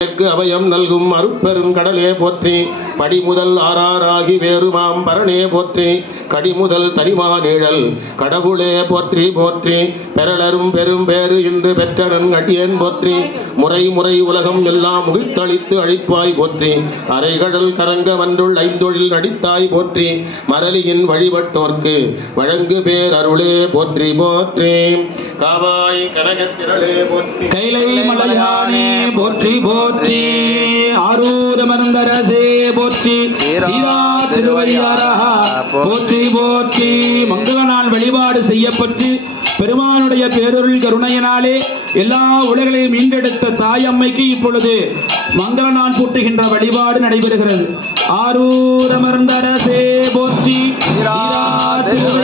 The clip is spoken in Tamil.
அபயம் நல்கும் அருட்பெரும் கடலே போற்றி படிமுதல் ஆறாராகி வேறுமாம் பரணே போற்றி கடிமுதல் தனிமா நிழல் கடவுளே போற்றி போற்றி பெறலரும் பெரும் பேறு இன்று பெற்றனன் அடியேன் போற்றி முறை முறை உலகம் எல்லாம் முகித்தளித்து அழிப்பாய் போற்றி அரைகடல் கரங்க வந்துள் ஐந்தொழில் நடித்தாய் போற்றி மரளியின் வழிபட்டோர்க்கு வழங்கு பேர் அருளே போற்றி போற்றி. காவாய் கனகத்திரளே போற்றி. கைலை மலையானே போற்றி போற்றி. ஆரூர மருந்தரசே போற்றி. சீரா திருவையாரா போற்றி போற்றி. மங்கள நாள் வழிபாடு செய்யப்பட்டு பெருமானுடைய பேரருள் கருணையினாலே எல்லா உலகளையும் மீண்டெடுத்த தாயம்மைக்கு இப்பொழுது மங்கள நாள் கூட்டுகின்ற வழிபாடு நடைபெறுகிறது. ஆரூர மருந்தரசே போற்றி. சீரா திருவையாரா போற்றி போற்றி